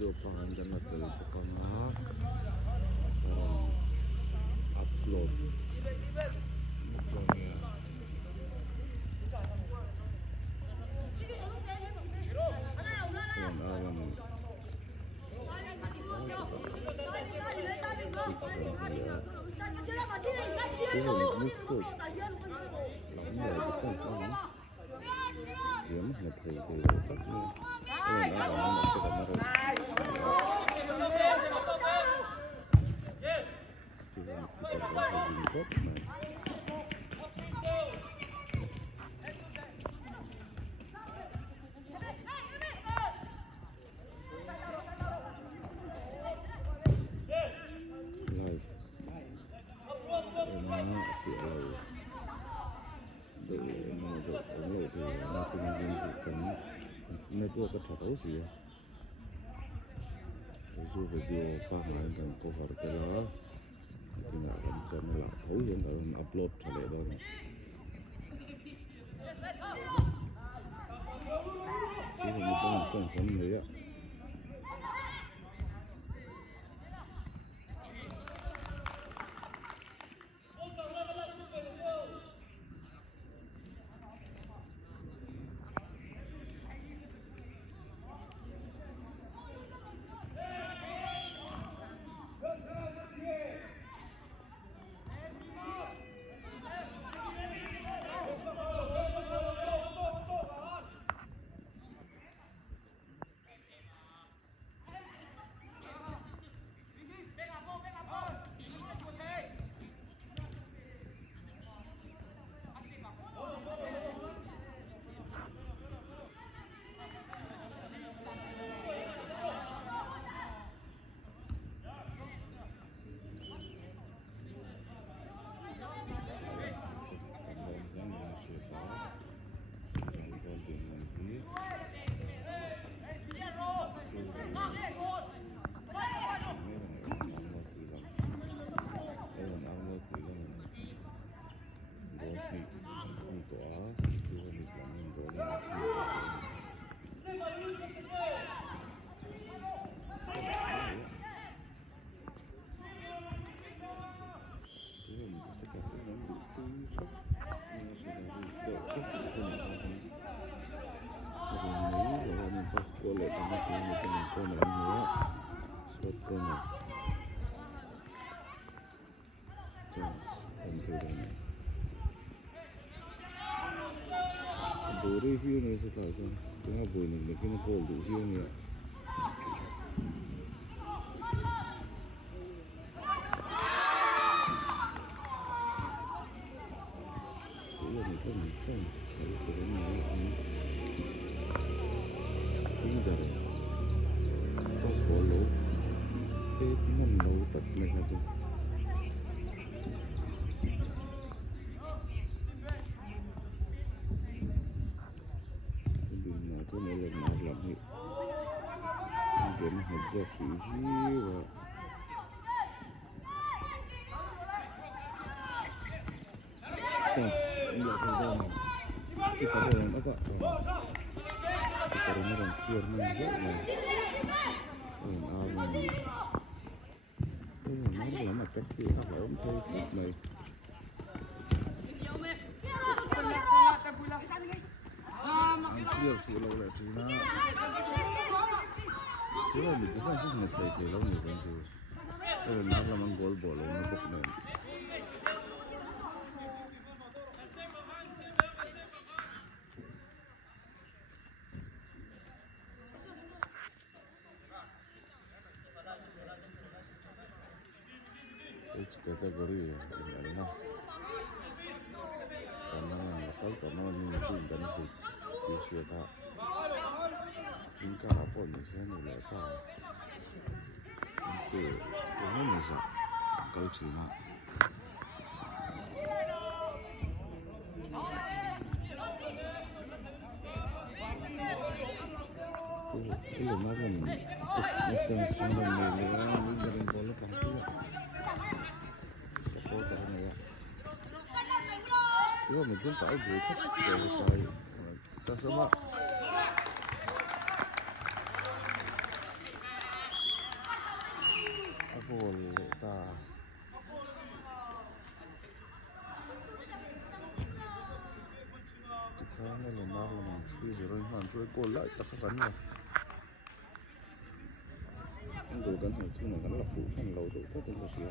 video pangalan na tayo pa nga upload yan alam dia mah ngetril itu network cái thằng gì à? Tôi video qua ngày gần cô hỏi cái đó, thì là làm cho nó là thấu hiện là upload trở lại đó. Cái này có một trong đấy á. Boleh kami ini teman-teman ya, sebetulnya, jangan bộ review này sẽ tạo ra chúng ta vừa nhìn cái cô review này bây giờ mình có một trăm cái này bây giờ có bỏ lỗ cái mầm lỗ tật này là gì cái này là nào làm gì điểm hợp ra chỉ và chance ini ada kita ada yang agak kita orang tiar juga nó là một cái gì khác phải ông thấy thích này tiar phụ lâu lại thì nó thế là mình cũng không biết thầy lâu người con gì nó là mang gol bỏ lên nó bốc lên kategori karena bakal teman itu dan itu siapa singkat apa nih saya nggak tahu itu mana sih kau cina itu lumayan macam sumber nih ini dari bola pasti 이거 mình cũng phải vừa thích rồi cho số 1 gol ta Khá là lần nào là mình khi rồi hoàn chuỗi gol lại ta không gắn rồi đồ gắn hồi chung là gắn là phụ thành lâu đồ tốt hơn một xíu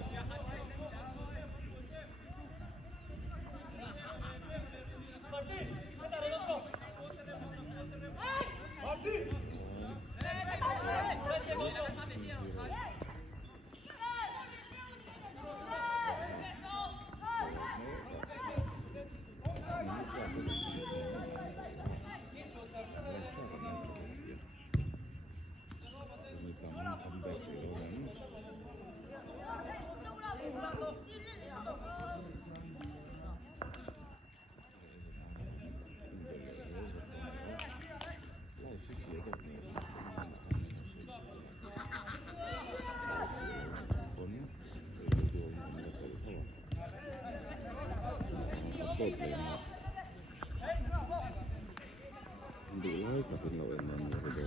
tốt rồi mà đủ hết cả cái lỗi mà nhiều cái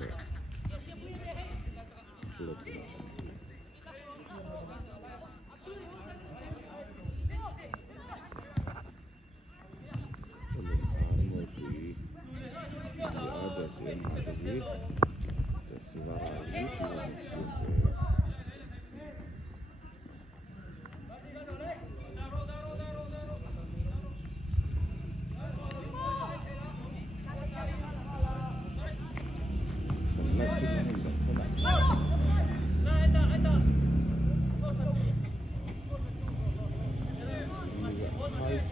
đồ lực người chỉ ở đây sẽ làm cái gì sẽ vào cái gì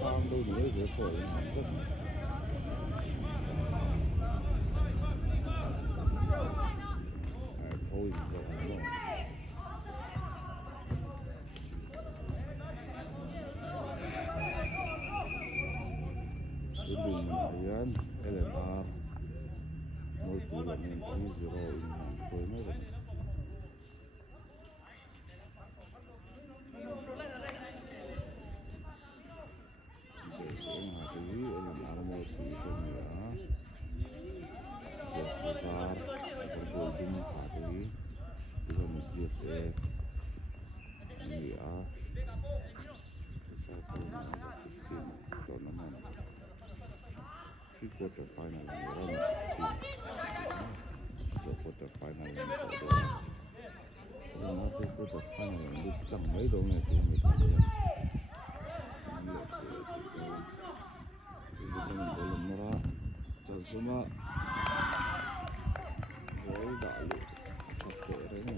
sao đâu nữa dễ khỏi rất thôi rồi đường Ryan LMR mỗi cú là mình có như zero với nó rồi quarter final quarter final quarter final đi chẳng mấy đâu này thì người ta thì mình có lần nữa chẳng số mà với đại lục thật sự đấy này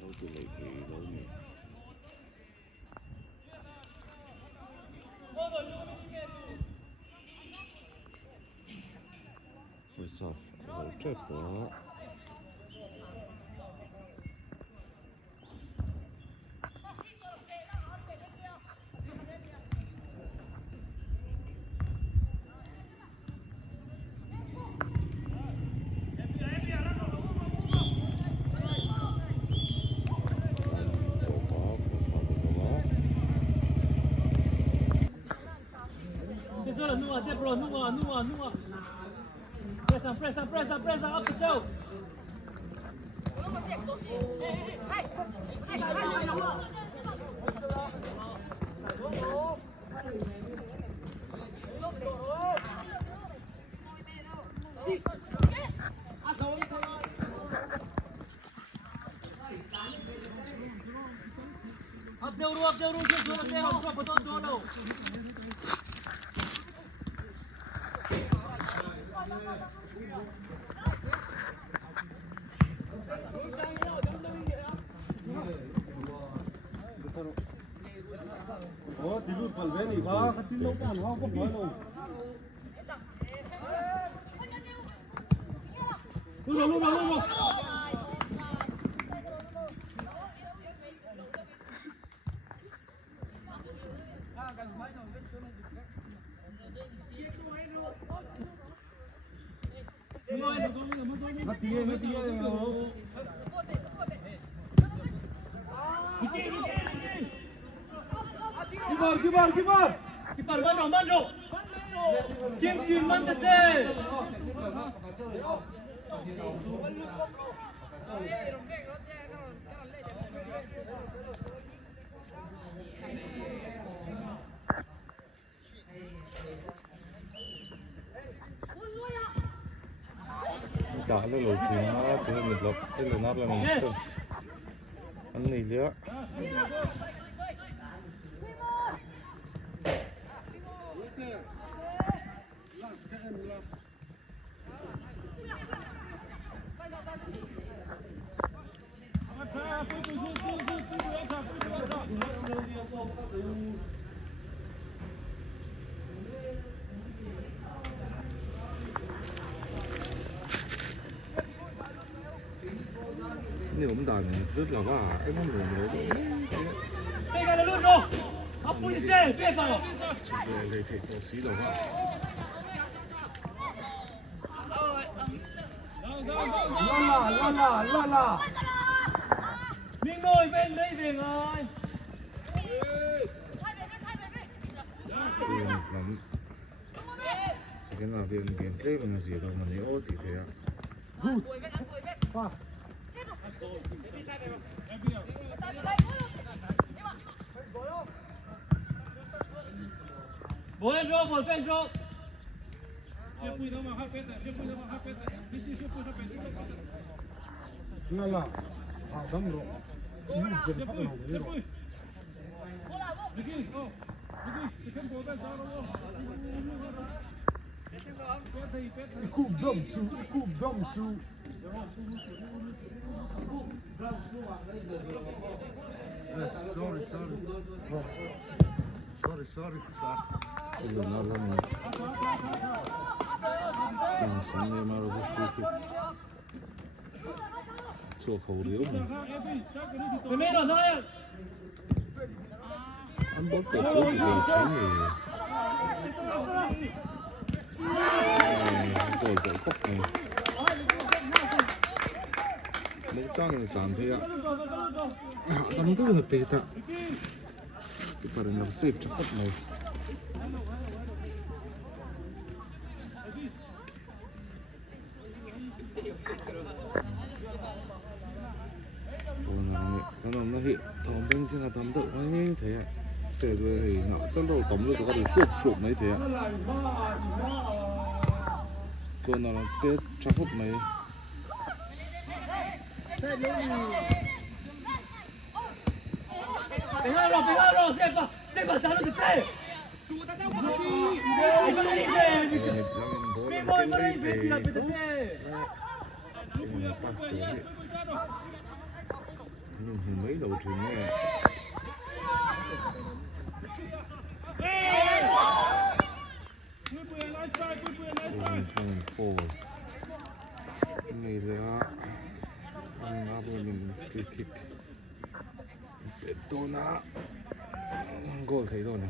lâu từ lấy kỳ đâu nhỉ Wysław Wojczeko Numa. Pressa, up the toe. Up the road, thì lụt phần bên này có cái tiếng cản hoa không nói đâu. Luôn. Mất tiếng rồi. Keeper, ban rồi. Kiếm kim lắm chặt chẽ. Đã là lối chuyện nó chỉ là một lộc đây là nắp là mình chơi anh này nữa nhưng mà đàn rất là vả cái món đồ mới Đây là luôn đâu. Học bùi chẽ, phê vào. về lấy thể có xí đâu vả la. Miếng nồi bên đây về rồi. tiền lắm sẽ cái nào tiền gameplay mà gì đâu mà nếu thì thế ạ Pass. Bố lên rô, bố lên rô. La. Ah, dam ro. Ni gen pa na ro. Ikub dam su. Yes, sorry. Sorry, sir. bây giờ nó là mình chẳng sáng ngày mà rồi free kick chua khẩu điếu mình Cái bên rồi thôi. ăn bớt cái chỗ thì đều cháy người rồi dậy khóc này mấy trang này tạm thế ạ tầm tư là tệ tạ thì phải làm safe cho khóc này nó hiện thòng bên trên là thòng tự ấy thế ạ sẽ rồi thì nó trong đầu tóm được có được sụp mấy thế ạ còn nó cái trang phục này Bên rồi, xem vào sao nó được thế. Anh có đi về. Mình ngồi mà đi về thì là phải được thế. nhưng mấy đầu trường này forward này là anh áp mình free kick Betona goal thấy rồi này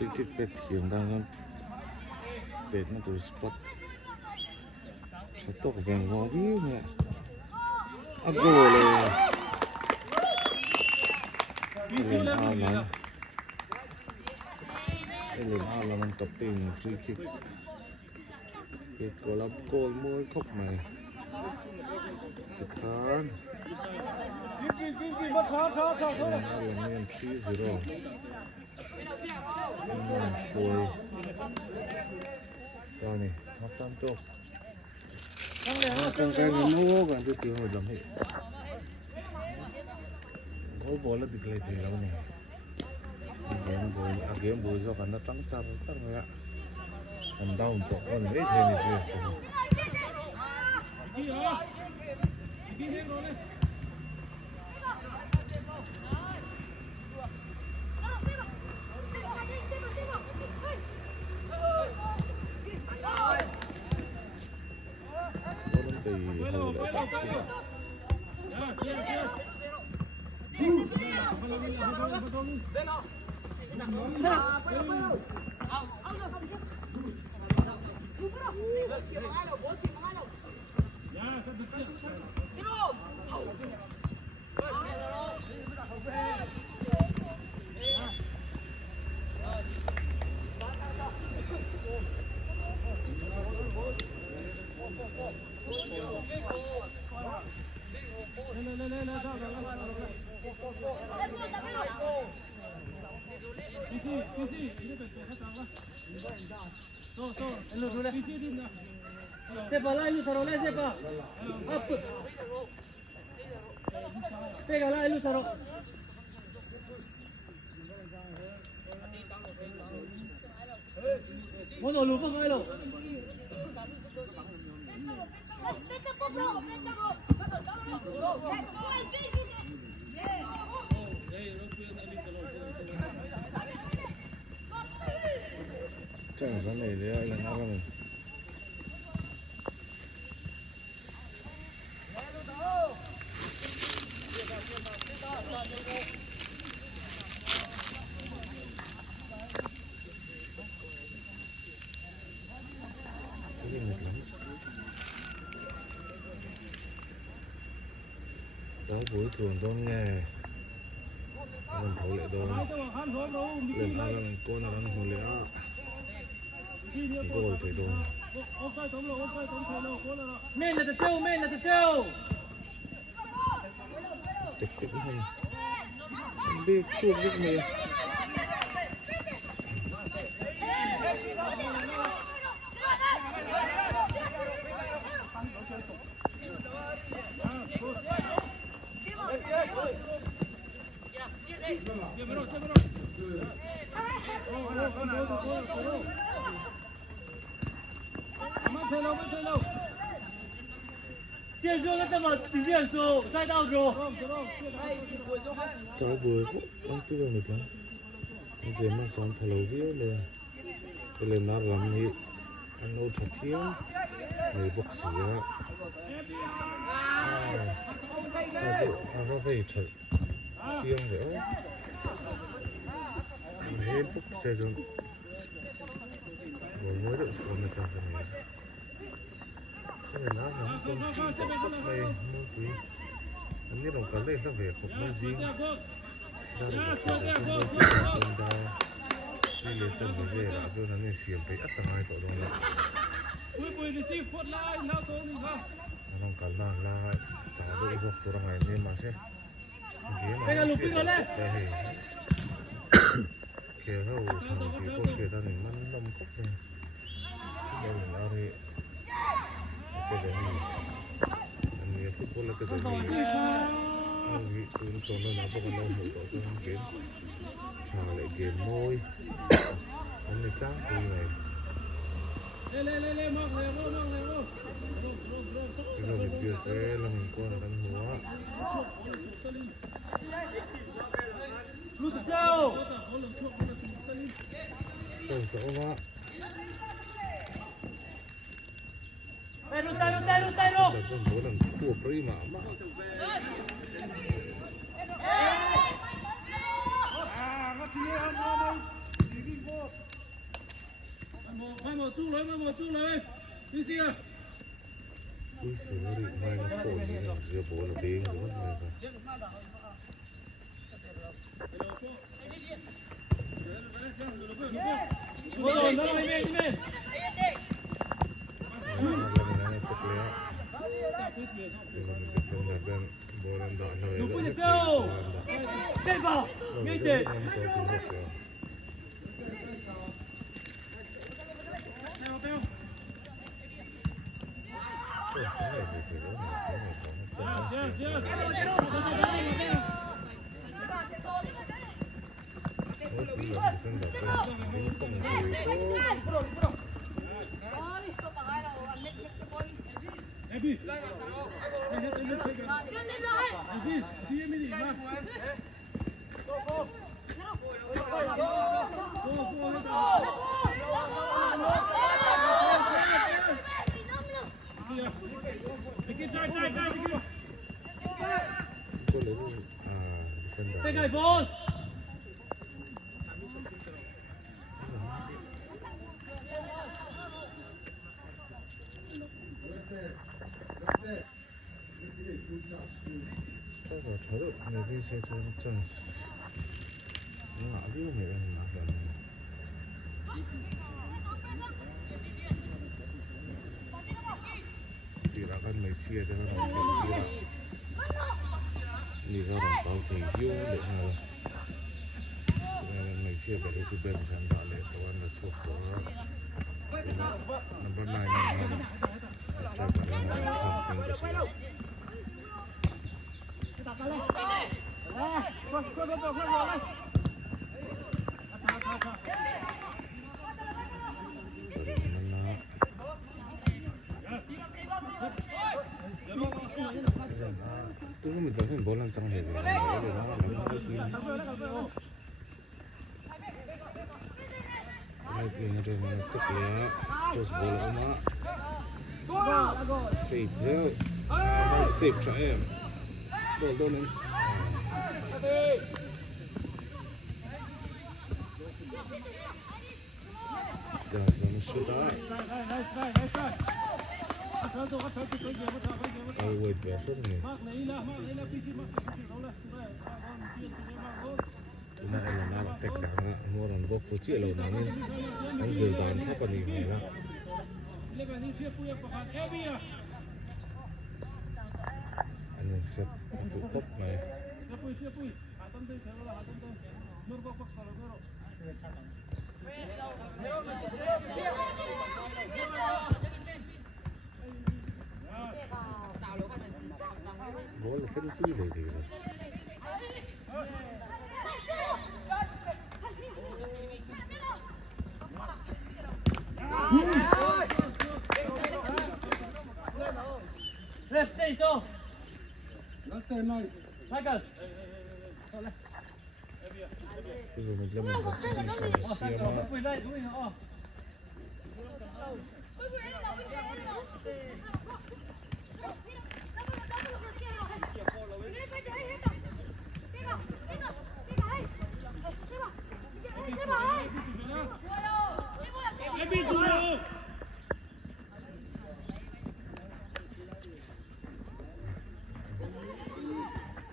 cái bet hiện đang bet nó từ spot satu vàng ngó vía nè goal lên A lên A là mình tập tiền free kick cái goal là goal môi khóc này thực khán Mất khá. là men 3-0 phôi rồi này nó tam tốt con cái nó mua gần tôi tiêu hồi lắm hết có bố là được lấy thế đâu này game bố do nó trắng rồi ạ còn đau một con ấy thế này Bên nào? Sepa la ilu taro le sepa. Up. Pega la ilu taro. Mono lupa mai lo. Chẳng cái này để ai là nó mình đó buổi thường đón nghe mình thấu lại đón lên hai lần con là đang hồ lẽ cô thấy đón Men là tiêu, men là tiêu. tích cực hơn biết chuột biết mày Tiền xuống cái tầm tiền tiền số, sai tao rồi. cháu vừa không tư vấn được lắm về mà sống phải lâu viết lên cái lên nó làm gì anh ô thật thiếu người bốc xỉ á他说会成这样的没不这种我的我们家是没cái này nó không còn đây nó quý anh biết đồng cả lên nó về phục nó gì ra được cái chúng ta đi lên chân cái gì là cho nó nên xiêm phải ắt tầng hai tổ đồng này đồng cả là trả được dục tổ đồng này nên mà sẽ cái này cái kia hầu thằng kia có kia ta nàyมันนมcốc này đây là nó thì cái đấy anh nghe thích là cái đấy anh nghĩ tôi cho nó nào bao lâu rồi tôi không kiếm mà lại kiếm môi anh này sáng tôi này cái là mình chia sẻ là mình qua là đánh hóa Lút tiêu. tôi sợ quá Lút tay luôn. là con bố làm thua prima mà mai một chút lấy đi xí à ui trời ơi mai nó khổ như này giờ bố là biến rồi này rồi Mono nó đi men. là mình đang tập lẽ giờ mình tập trung là đang bố đang đợi hơi Lút tiêu. Chạy vào. Ngay tiền. Ebi đi mình đi mà có lấy Cái gậy ball. sẽ chân chân nó ở dưới này mà gần thì ra kan Malaysia cho nó làm cái gì ra làm tàu thì yêu để Malaysia về đây bên sang đó để tàu nó chụp number 9 tôi mình vẫn bố làm xong rồi để nó hai bên rồi mình tiếp lẽ terus bola mà phê giờ save cho em gol đâu nên giờ nó shoot đó wait bé suốt này này là nó tách đảng mua đồng gốc phố chia lầu này nó dự đoán sắp còn gì này đó anh sẽ phụ cấp này bố là sẽ đi để gì rồi Left, stay so. Rất tên này. Michael. bây giờ mình làm một cái gì phải xia mà Quỳ lại, quỳ nữa.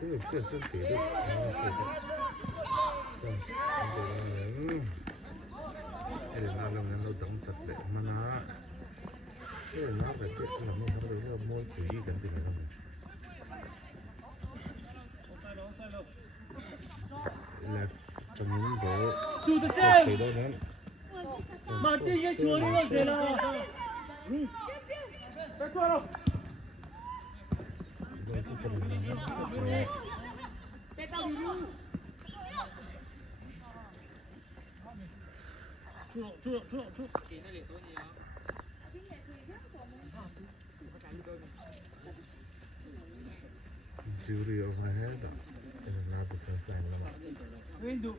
cái người kia sẽ tỉ được để làm nó đóng chặt để mà nó cái nó phải cái là nó không được môi quỷ cái gì này không là trong những bộ thấy đâu nữa mà đi cái chuối đi đâu thế nào Cái chuối đâu? cái phần nó chắc là jury of my head is not the first time Window.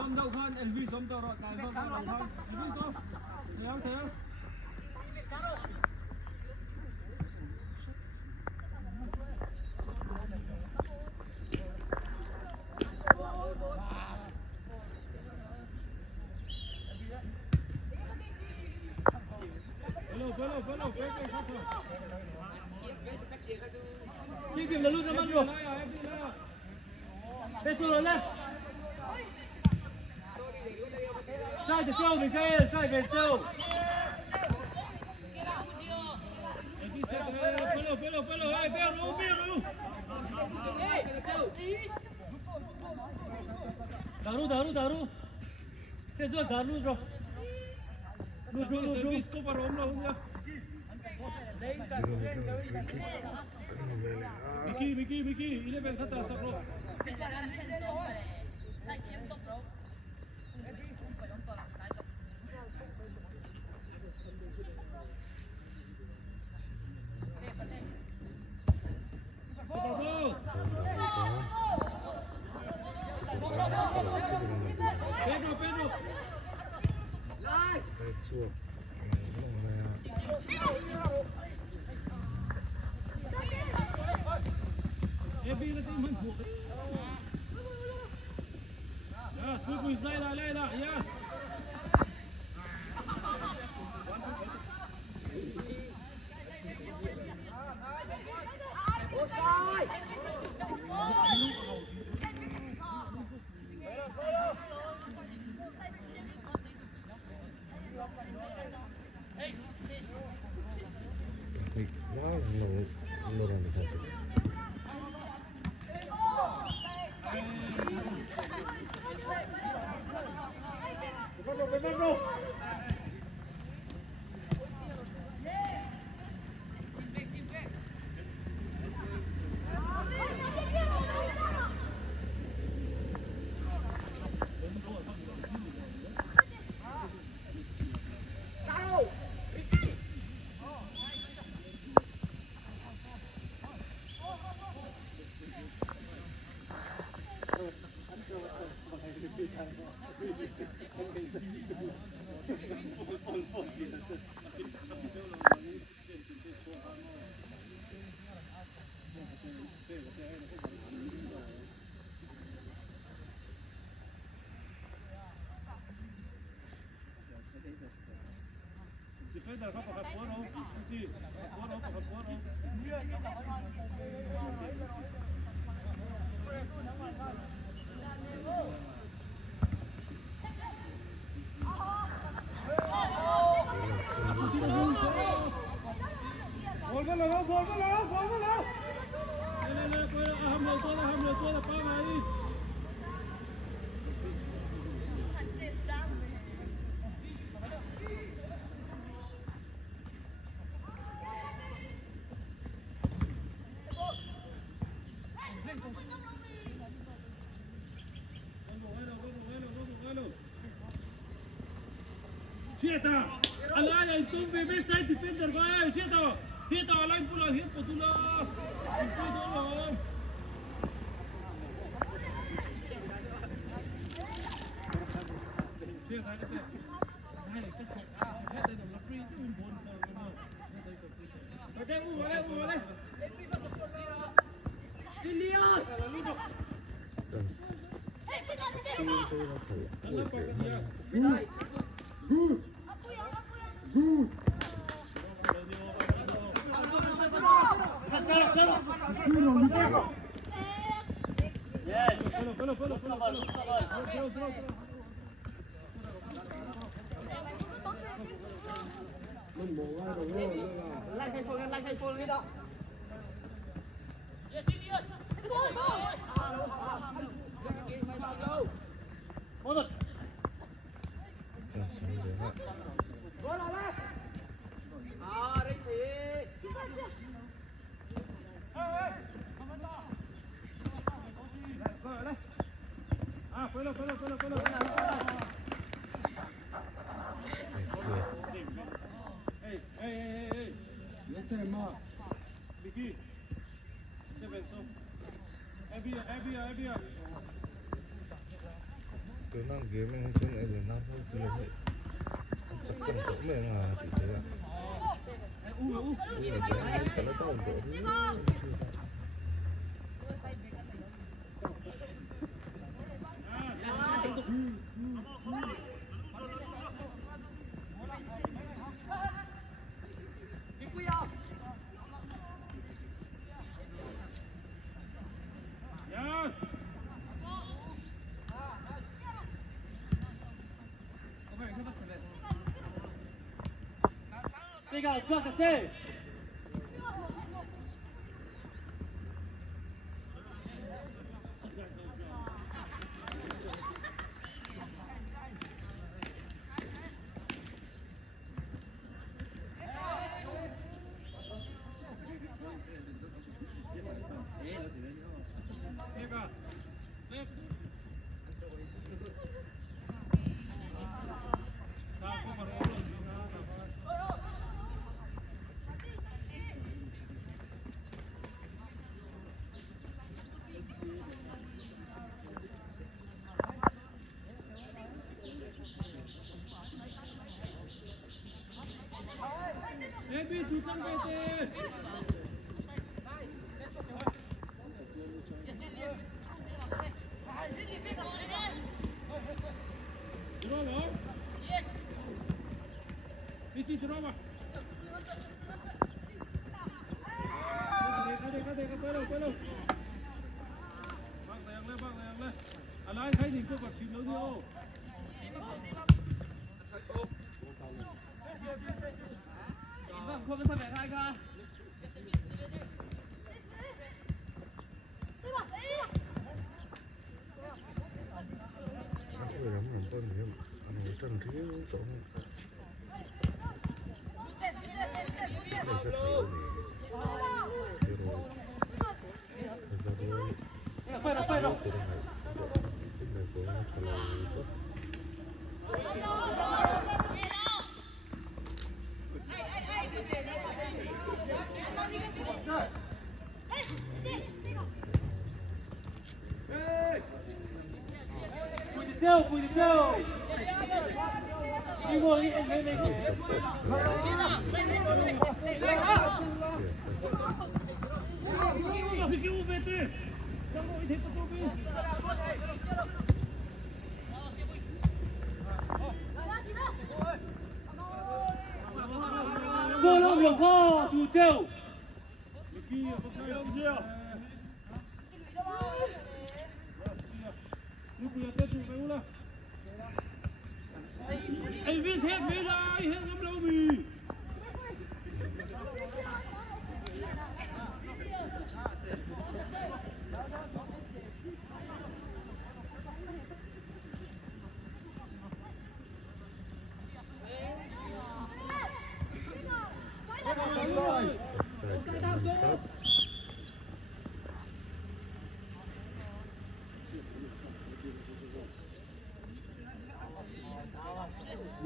Dom đâu hơn, Elvis dom đâu rồi, cái dom đâu hơn. Elvis dom. Thế không? Hello, Đi kìm là luôn cho mang rồi. Đây xuống lên. Sai từ sau mình sai về sau. Daru. Thế rồi daru rồi. Lu Isco para hombre, hombre. Miki, ini ben kata sakro. Pedro, Pedro. Cái chuột nó Ebi là team mình thuộc. Yes, quickly, lay that, yes. 노란데 사실. Defender,เข้าประคับหัวเราสิหัวเราประคับหัวเราบอลมาแล้วบอลมาแล้วบอลมาแล้วเร็วๆๆห้ามเลยตัวละป้ามาดิSieta, alaya intum ve backside defender vai, sieta, sieta alay pula hit patula, isko dolo. Sieta, sieta, hai cái cột, hết đây là free tu buồn sao không? Oke, boleh. Dilihat. Fuera. Hey. Este es más. Vicky. Se pensó. Evia. Cái năng kiếm mình trên này là năng không kiếm hết. Chắc chắn có mình là chỉ thế ạ. Cái nó tao đổ. Pega, toca-te! Pega! 들어와. 미치 들어와. 가대 빨리. Bác này. À nói thấy thì cô bật chìm nữa đi ô. Vâng, không có vẻ hai ca. người lắm làm con thì ăn trần thiếu chỗ đây rất nhiều này rồi Phải đâu. Bùi Thị Châu. Đi ngồi đi, lên. Fiquei o VT. Vamos, tenta subir. Vô lông lồng kho, chủ treo. Lúc bây giờ tới chủ cái ula. Anh viết hết về đây, hết lắm đâu mì.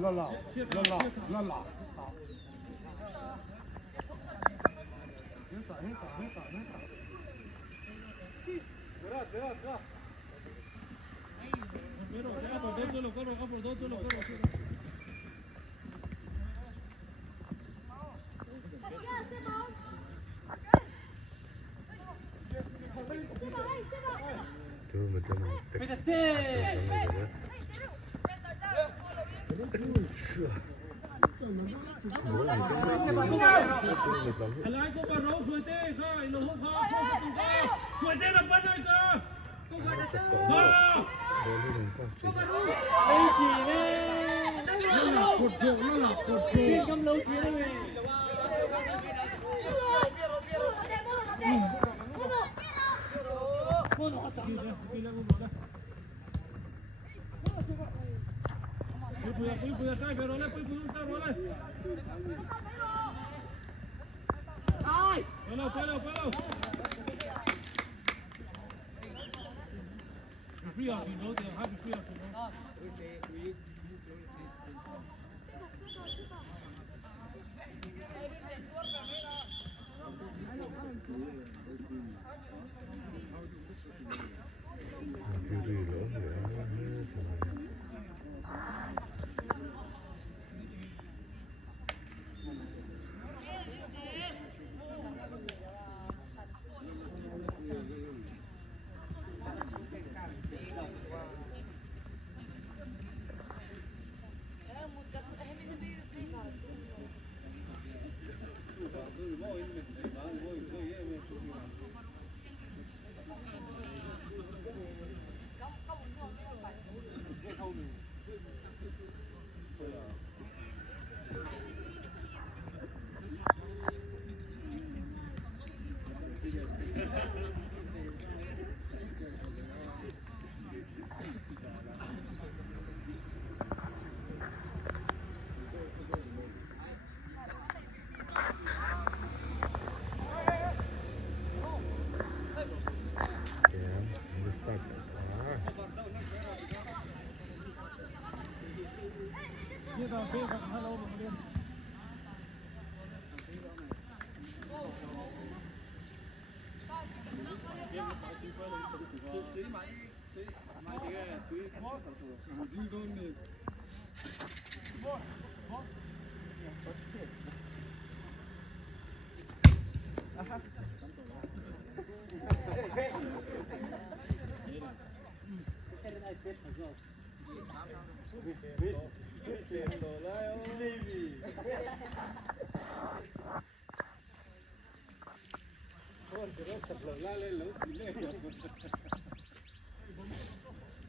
Lala. Por dos solo. Lại có bà rấu chuối tê khai lồng hốc kho không tụ kho chuối tê làm bắn này cơ đây chỉ đây nó là cột trụ cầm lâu chia đây Puya sai pero le puya un carro le. Ay. Pelo. Free off, you know, they have to free off, you know.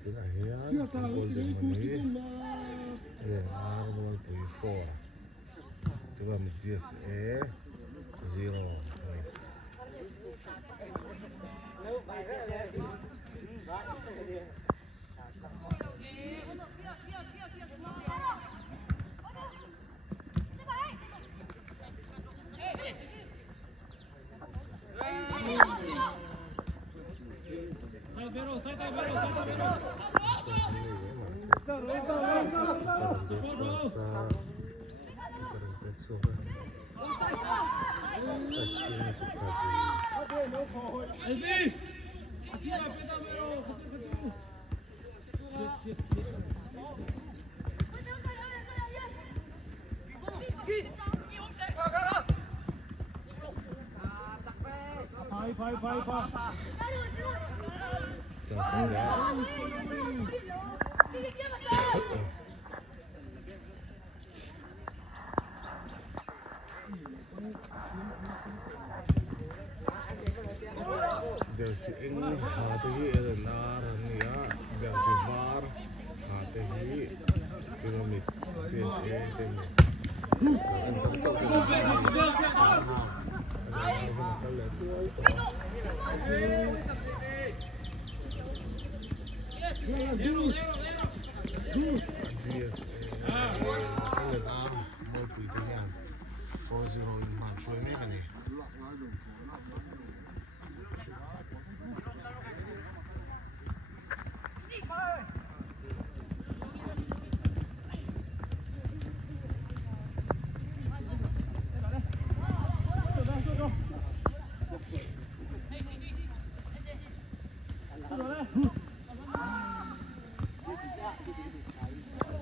Cái này á, con golden money. Then normal 24. Cái là một GSA 0. Elvis! Así va, pesa, pero. Phải. Cho sáng giá. Giờ si anh hạ tới cái là na rằng ya, giờ si var hạ tới cái pyramid GSA tên này. Anh tập cho cái này.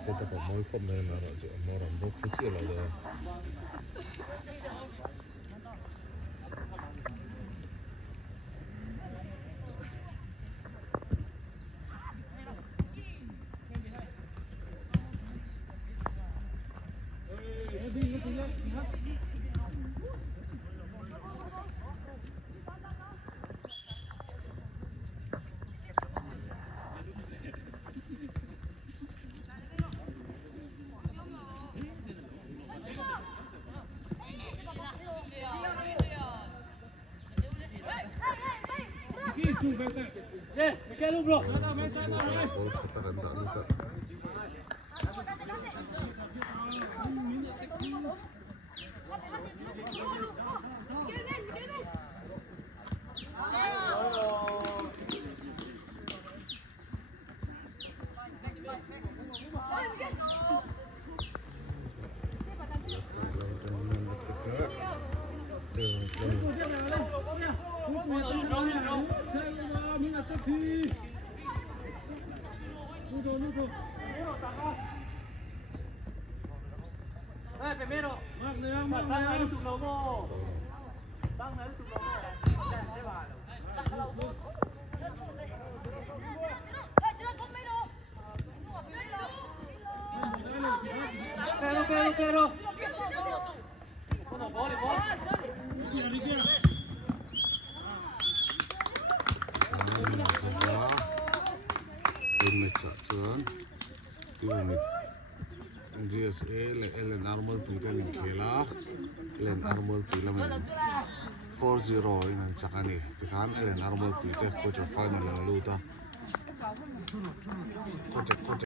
Sẽ tập mỗi phần này là rồi mỗi lần nó không chịu lại rồi. Yes, me quedo bro. Primero, tăng này tụi nó vô. Tăng này tụi nó vô. Sẽ vào. Pero. Con boli. GSA le normal tuita ning khela le normal tuila men 4-0 in chakani tikhan le normal tuita quarter final ang luta